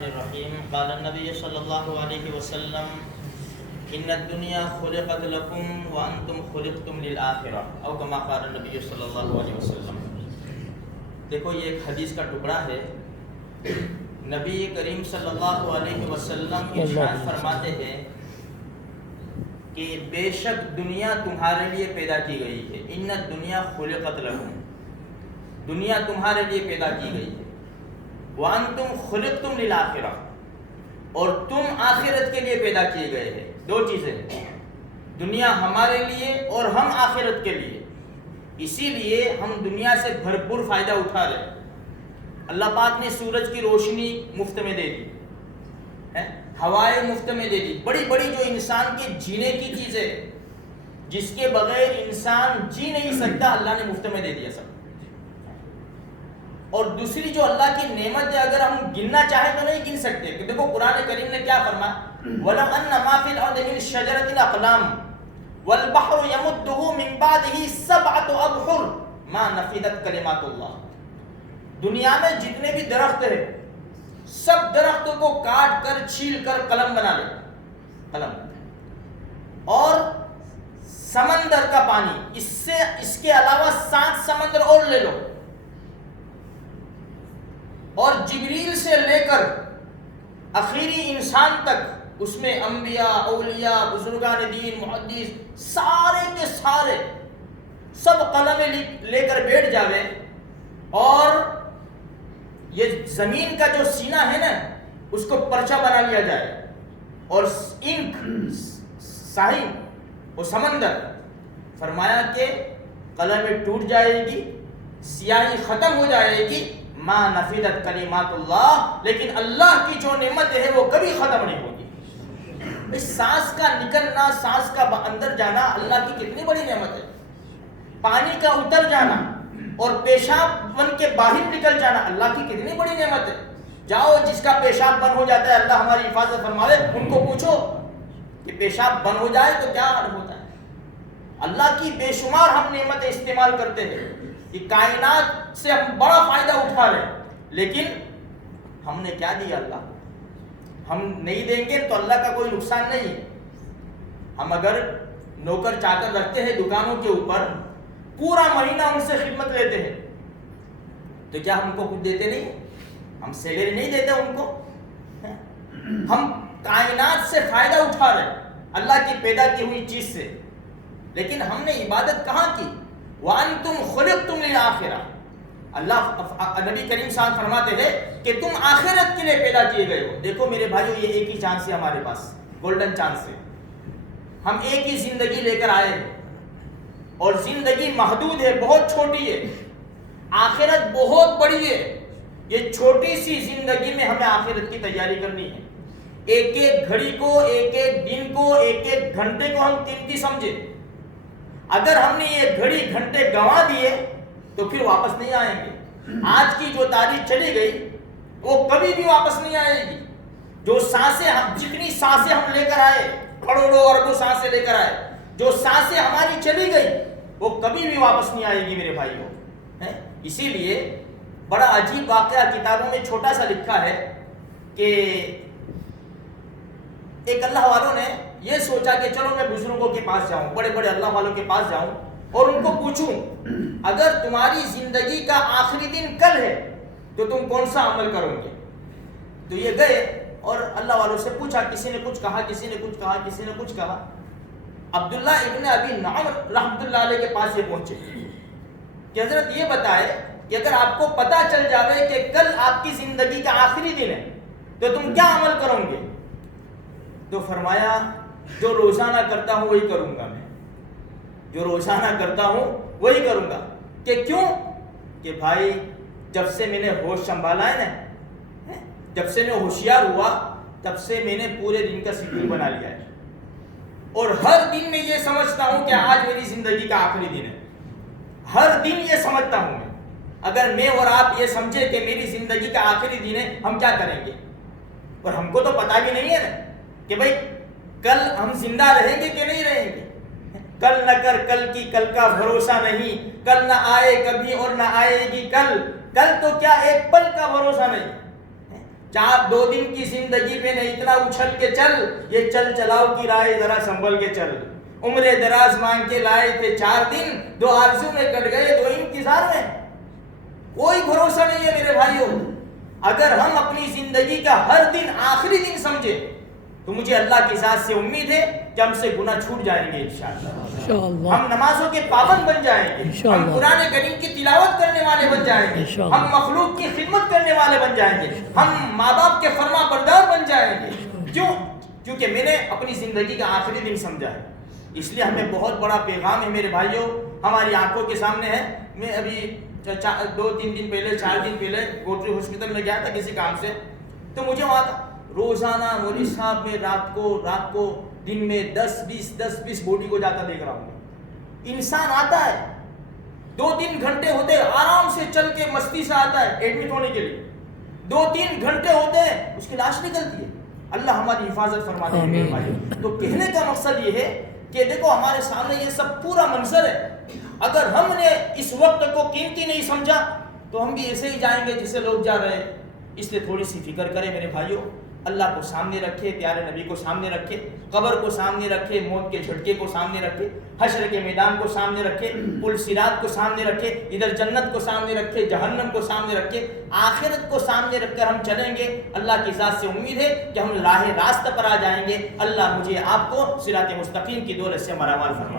الرحیم قال النبی صلی اللہ علیہ وسلم ان الدنیا خلقت لکم وانتم خلقتم للآخرہ او کما قال النبی صلی اللہ علیہ وسلم۔ دیکھو یہ ایک حدیث کا ٹکڑا ہے۔ نبی کریم صلی اللہ علیہ وسلم ارشاد فرماتے ہیں کہ بے شک دنیا تمہارے لیے پیدا کی گئی ہے۔ ان الدنیا خلقت لکم، دنیا تمہارے لیے پیدا کی گئی ہے۔ وَأَنْتُمْ خُلِقْتُمْ لِلْآخِرَةِ، اور تم آخرت کے لیے پیدا کیے گئے ہیں۔ دو چیزیں ہیں، دنیا ہمارے لیے اور ہم آخرت کے لیے۔ اسی لیے ہم دنیا سے بھرپور فائدہ اٹھا رہے ہیں۔ اللہ پاک نے سورج کی روشنی مفت میں دے دی، ہوائیں مفت میں دے دی، بڑی بڑی جو انسان کے جینے کی چیزیں جس کے بغیر انسان جی نہیں سکتا، اللہ نے مفت میں دے دیا سب۔ اور دوسری جو اللہ کی نعمت ہے، اگر ہم گننا چاہیں تو نہیں گن سکتے۔ کہ دیکھو قرآن کریم نے کیا فرمایا، وَلَوْ أَنَّ مَا فِي الْأَرْضِ مِنْ شَجَرَةٍ أَقْلَامٌ وَالْبَحْرُ يَمُدُّهُ مِنْ بَعْدِهِ سَبْعَةُ أَبْحُرٍ مَا نَفِدَتْ كَلِمَاتُ اللَّهِ۔ دنیا میں جتنے بھی درخت ہیں، سب درختوں کو کاٹ کر چھیل کر قلم بنا لے، قلم۔ اور سمندر کا پانی، اس کے علاوہ 7 سمندر اور لے لو، اور جبریل سے لے کر آخری انسان تک، اس میں انبیاء، اولیاء، بزرگان دین، محدث، سارے کے سارے سب قلم لے کر بیٹھ جاوے، اور یہ زمین کا جو سینہ ہے نا، اس کو پرچہ بنا لیا جائے، اور انک ساحل وہ سمندر، فرمایا کہ قلم ٹوٹ جائے گی، سیاہی ختم ہو جائے گی، ما نفدت کلمات اللہ، لیکن اللہ کی جو نعمت ہے وہ کبھی ختم نہیں ہوگی۔ اس سانس کا نکلنا، سانس کا اندر جانا اللہ کی کتنی بڑی نعمت ہے۔ پانی کا اتر جانا اور پیشاب بن کے باہر نکل جانا اللہ کی کتنی بڑی نعمت ہے۔ جاؤ جس کا پیشاب بند ہو جاتا ہے، اللہ ہماری حفاظت فرمائے، ان کو پوچھو کہ پیشاب بند ہو جائے تو کیا حال ہوتا ہے۔ اللہ کی بے شمار ہم نعمتیں استعمال کرتے ہیں، یہ کائنات سے ہم بڑا فائدہ اٹھا رہے ہیں، لیکن ہم نے کیا دیا اللہ؟ ہم نہیں دیں گے تو اللہ کا کوئی نقصان نہیں ہے۔ ہم اگر نوکر چاکر رکھتے ہیں دکانوں کے اوپر، پورا مہینہ ان سے خدمت لیتے ہیں، تو کیا ہم کو کچھ دیتے نہیں؟ ہم سیلری نہیں دیتے ان کو؟ ہم کائنات سے فائدہ اٹھا رہے ہیں اللہ کی پیدا کی ہوئی چیز سے، لیکن ہم نے عبادت کہاں کی؟ وَأَنْتُمْ خُلِقْتُمْ لِلْآخِرَةِ۔ اللہ نبی کریم صاحب فرماتے ہیں کہ تم آخرت کے لیے پیدا کیے گئے ہو۔ دیکھو میرے بھائیو، یہ ایک ہی چانس ہے ہمارے پاس، گولڈن چانس ہے۔ ہم ایک ہی زندگی لے کر آئے ہیں، اور زندگی محدود ہے، بہت چھوٹی ہے۔ آخرت بہت بڑی ہے۔ یہ چھوٹی سی زندگی میں ہمیں آخرت کی تیاری کرنی ہے۔ ایک ایک گھڑی کو، ایک ایک دن کو، ایک ایک گھنٹے کو ہم قیمتی سمجھے۔ اگر ہم نے یہ گھڑی گھنٹے گنوا دیے تو پھر واپس نہیں آئیں گے۔ آج کی جو تاریخ چلی گئی وہ کبھی بھی واپس نہیں آئے گی۔ جو سانسیں جتنی سانسیں ہم لے کر آئے، کروڑوں اربوں سانسیں لے کر آئے، جو سانسیں ہماری چلی گئی وہ کبھی بھی واپس نہیں آئے گی میرے بھائیوں۔ اسی لیے بڑا عجیب واقعہ کتابوں میں چھوٹا سا لکھا ہے کہ ایک اللہ والوں نے یہ سوچا کہ چلو میں بزرگوں کے پاس جاؤں، بڑے بڑے اللہ والوں کے پاس جاؤں، اور ان کو پوچھوں اگر تمہاری زندگی کا آخری دن کل ہے تو تم کون سا عمل کرو گے؟ تو یہ گئے اور اللہ والوں سے پوچھا، کسی نے کچھ کہا، کسی نے کچھ کہا، کسی نے کچھ کہا۔ عبداللہ ابن ابی نعم رحمۃ اللہ علیہ کے پاس یہ پہنچے کہ حضرت یہ بتائے کہ اگر آپ کو پتہ چل جاوے کہ کل آپ کی زندگی کا آخری دن ہے تو تم کیا عمل کرو گے؟ تو فرمایا جو روزانہ کرتا ہوں وہی کروں گا، میں جو روزانہ کرتا ہوں وہی کروں گا۔ کہ کیوں؟ کہ بھائی جب سے میں نے ہوش سنبھالا ہے نا، جب سے میں ہوشیار ہوا، تب سے میں نے پورے دن کا شیڈول بنا لیا ہے، اور ہر دن میں یہ سمجھتا ہوں کہ آج میری زندگی کا آخری دن ہے۔ ہر دن یہ سمجھتا ہوں میں۔ اگر میں اور آپ یہ سمجھے کہ میری زندگی کا آخری دن ہے، ہم کیا کریں گے؟ اور ہم کو تو پتہ بھی نہیں ہے نا کہ بھائی کل ہم زندہ رہیں گے کہ نہیں رہیں گے۔ کل نہ کر کل کی، کل کا بھروسہ نہیں، کل نہ آئے کبھی اور نہ آئے گی کل، کل تو کیا ایک پل کا بھروسہ نہیں۔ دو دن کی زندگی پہ نہیں اتنا اچھل کے چل، یہ چل چلاؤ کی رائے ذرا سنبھل کے چل۔ عمر دراز مانگ کے لائے تھے 4 دن، 2 آرزو میں کٹ گئے 2 انتظار میں۔ کوئی بھروسہ نہیں ہے میرے بھائیوں۔ اگر ہم اپنی زندگی کا ہر دن آخری دن سمجھے تو مجھے اللہ کی ذات سے امید ہے کہ ہم سے گناہ چھوٹ جائیں گے انشاءاللہ۔ ہم نمازوں کے پابند بن جائیں گے، ہم قرآن کریم کی تلاوت کرنے والے بن جائیں گے، ہم مخلوق کی خدمت کرنے والے بن جائیں گے، ہم ماں باپ کے فرما بردار بن جائیں گے۔ کیوں؟ کیونکہ میں نے اپنی زندگی کا آخری دن سمجھا ہے۔ اس لیے ہمیں بہت بڑا پیغام ہے میرے بھائیوں، ہماری آنکھوں کے سامنے ہے۔ میں ابھی 2-3 دن پہلے 4 دن پہلے گوٹری ہاسپٹل میں گیا تھا کسی کام سے، تو مجھے وہاں روزانہ مولوی صاحب میں رات کو دن میں 10-20 بوڈی کو جاتا دیکھ رہا ہوں۔ انسان آتا ہے 2-3 گھنٹے ہوتے آرام سے چل کے مستی سے آتا ہے ایڈمٹ ہونے کے لیے، 2-3 گھنٹے ہوتے ہیں اس کی لاش نکلتی ہے۔ اللہ ہماری حفاظت فرما دے میرے بھائی۔ تو کہنے کا مقصد یہ ہے کہ دیکھو ہمارے سامنے یہ سب پورا منظر ہے، اگر ہم نے اس وقت کو قیمتی نہیں سمجھا تو ہم بھی ایسے ہی جائیں گے جسے لوگ جا رہے ہیں۔ اس لیے تھوڑی سی فکر کریں میرے بھائیوں، اللہ کو سامنے رکھے، پیارے نبی کو سامنے رکھے، قبر کو سامنے رکھے، موت کے جھٹکے کو سامنے رکھے، حشر کے میدان کو سامنے رکھے، پل صراط کو سامنے رکھے، ادھر جنت کو سامنے رکھے، جہنم کو سامنے رکھے، آخرت کو سامنے رکھ کر ہم چلیں گے۔ اللہ کی ذات سے امید ہے کہ ہم راہ راست پر آ جائیں گے۔ اللہ مجھے آپ کو صراط مستقیم کی دولت سے مارامال فرمائے۔